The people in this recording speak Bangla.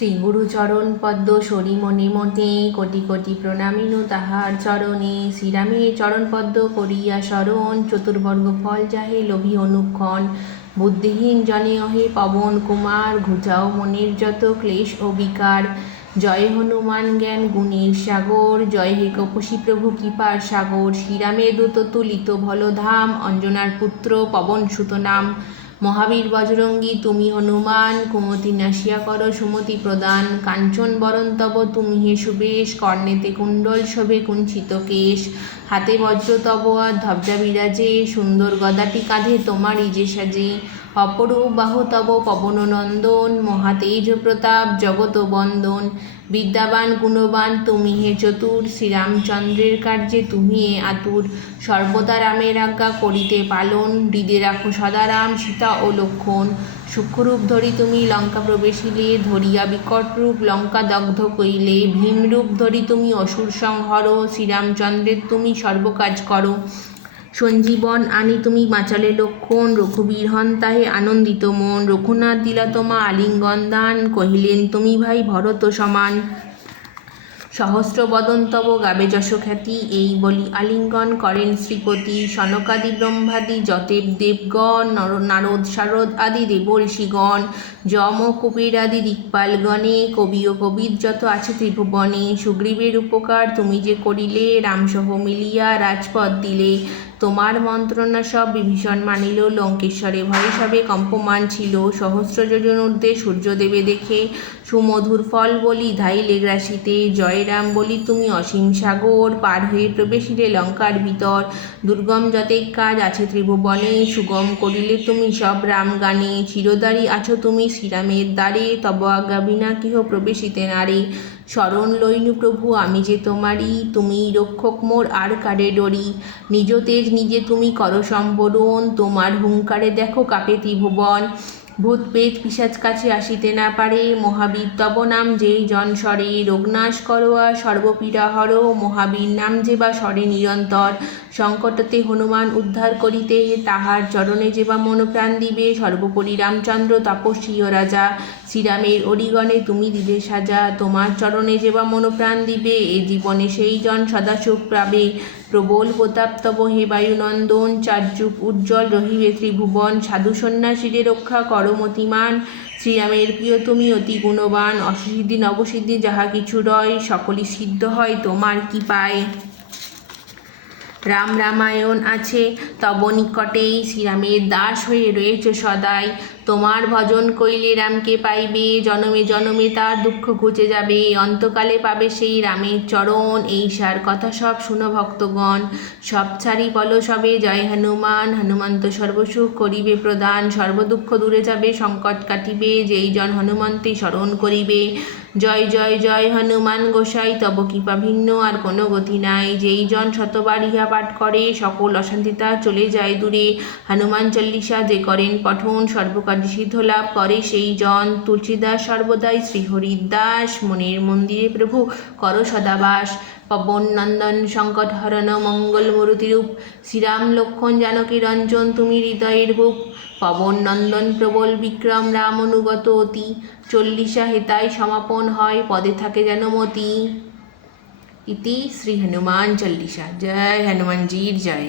শ্রী গুরুচরণ পদ্ম সরিমণি মতে কোটি কোটি প্রণামিনু তাহার চরণে। শ্রীরামের চরণ পদ্ম করিয়া শরণ, চতুর্বর্গ ফল যাহে লোভী অনুক্ষণ। বুদ্ধিহীন জনে অহে পবন কুমার, ঘুচাও মনের যত ক্লেশ ও বিকার। জয় হনুমান জ্ঞান গুণের সাগর, জয় হে কপসী প্রভু কৃপার সাগর। শ্রীরামের দূত তুলিত ভলধাম, অঞ্জনার পুত্র পবন সুত নাম। মহাবীর বজরঙ্গী, তুমি হনুমান, কুমতি নাসিয়া কর, সুমতি প্রদান, কাঞ্চন বরণ তব, তুমি হে সুবেশ, কর্ণেতে কুণ্ডল শোভে কুঞ্চিত কেশ, হাতে বজ্র তব, আর ধবজা বিরাজে, সুন্দর গদাটি কাঁধে তোমারই যে সাজে, অপরূপ বাহু তব পবন নন্দন মহাতেজ প্রতাপ, জগত বন্দন বিদ্যাবান, গুণবান তুমি হে চতুর, শ্রীরামচন্দ্রের কার্যে তুমি এ আতুর। সর্বদা রামের আজ্ঞা করিতে পালন, হৃদে রাখো সদারাম, সীতা ও লক্ষণ সূক্ষ্মরূপ ধরি তুমি লঙ্কা প্রবেশিলে, ধরিয়া বিকট রূপ লঙ্কা দগ্ধ কইলে, ভীমরূপ ধরি তুমি অসুর সংহর শ্রীরামচন্দ্রের তুমি সর্বকাজ করো। সঞ্জীবন আনি তুমি বাঁচালে লক্ষণ, রঘুবীর হন তাহে আনন্দিত মন। রঘুনাথ দিলা তোমা আলিঙ্গন দান, কহিলেন তুমি ভাই ভরত সমান। সহস্র বদন তব গাবে যশ খ্যাতি, এই বলি আলিঙ্গন করেন শ্রীপতি। সনকাদি ব্রহ্মাদি যতেব দেবগণ, নর নারদ শারদ আদি দেবর্ষিগণ যম কবির আদি দিকপালগণে কবি ও কবির যত আছে ত্রিভুবনে। সুগ্রীবের উপকার তুমি যে করিলে, রামসহ মিলিয়া রাজপথ দিলে। তোমার মন্ত্রণা সব বিভীষণ মানিল, লঙ্কেশ্বরে ভয়ে সবে কম্পমান ছিল। সহস্র যোজন ঊর্ধ্বে সূর্যদেবে দেখে সুমধুর ফল বলি, ধাইলে গ্রাসিতে জয় রাম বলি, তুমি অসীম সাগর পার হয়ে প্রবেশিলে লঙ্কার ভিতর। দুর্গম যতেক কাজ আছে ত্রিভুবনে, সুগম করিলে তুমি সব রাম গানে। চিরদারি আছো তুমি শ্রীরামের দ্বারে, তব আজ্ঞা বিনা কেহ প্রবেশিতে নারে। শরণ লইনু প্রভু, আমি যে তোমারই তুমি রক্ষক মোর, আর কারে ডরি? নিজ তেজ নিজে তুমি কর সম্বরণ তোমার হুঙ্কারে দেখো কাপে ত্রিভুবন। ভূত পেট পিসাজ কাছে আসিতে না পারে। মহাবীর তব নাম যেই জন স্বরে, রোগনাশ করোয়া সর্বপীড়া হর। মহাবীর নাম যে বা স্বরে নিরন্তর। সংকটতে হনুমান উদ্ধার করিতে তাহার চরণে যে বা মনোপ্রাণ দিবে। সর্বোপরি রামচন্দ্র তপস্বী রাজা। শ্রীরামের অরিগণে তুমি দিবে সাজা। তোমার চরণে যে বা মনোপ্রাণ দিবে, এ জীবনে সেই জন সদা সুখ পাবে। প্রবল প্রতাপ তব হে বায়ুনন্দন চারযুগ উজ্জ্বল রহিবে ত্রিভুবন সাধু সন্ন্যাসীরে রক্ষা করমতিমান শ্রীরামের প্রিয় তুমি অতি গুণবান। অসিদ্ধি নবসিদ্ধি যাহা কিছু রয়, সকলই সিদ্ধ হয় তোমার কি পায় রাম রামায়ণ আছে, তব নিকটেই শ্রীরামের দাস হয়ে রয়েছে সদাই। তোমার ভজন কইলে রামকে পাইবে, জনমে জনমে তার দুঃখ ঘুচে যাবে। অন্তকালে পাবে সেই রামের চরণ। এই সার কথা সব শুনো ভক্তগণ। সব ছাড়ি বলো সবে, জয় হনুমান। হনুমন্ত সর্বসুখ করিবে প্রদান। সর্বদুঃখ দূরে যাবে, সংকট কাটিবে। যেই জন হনুমন্তে স্মরণ করিবে, জয় জয় জয় হনুমান গোসাই, তব কৃপা ভিন্ন আর কোনো গতি নাই। যেই জন শতবার ইহা পাঠ করে, সকল অশান্তিতা চলে যায় দূরে। হনুমান চল্লিশা যে করেন পঠন, সর্বকার্য সিদ্ধ লাভ করে সেই জন। তুলসীদাস সর্বদাই শ্রীহরিদাস, মনের মন্দিরে প্রভু, কর সদাবাস। পবন নন্দন সংকট হরণ মঙ্গল মরুতিরূপ। শ্রীরাম লক্ষণ জানকী রঞ্জন, তুমি হৃদয়ের বুক। পবন নন্দন প্রবল বিক্রম, রাম অনুগত অতি। চল্লিশা হেতায় সমাপন হয়, পদে থাকে যেন মতি। ইতি শ্রী হনুমান চল্লিশা। জয় হনুমানজির জয়।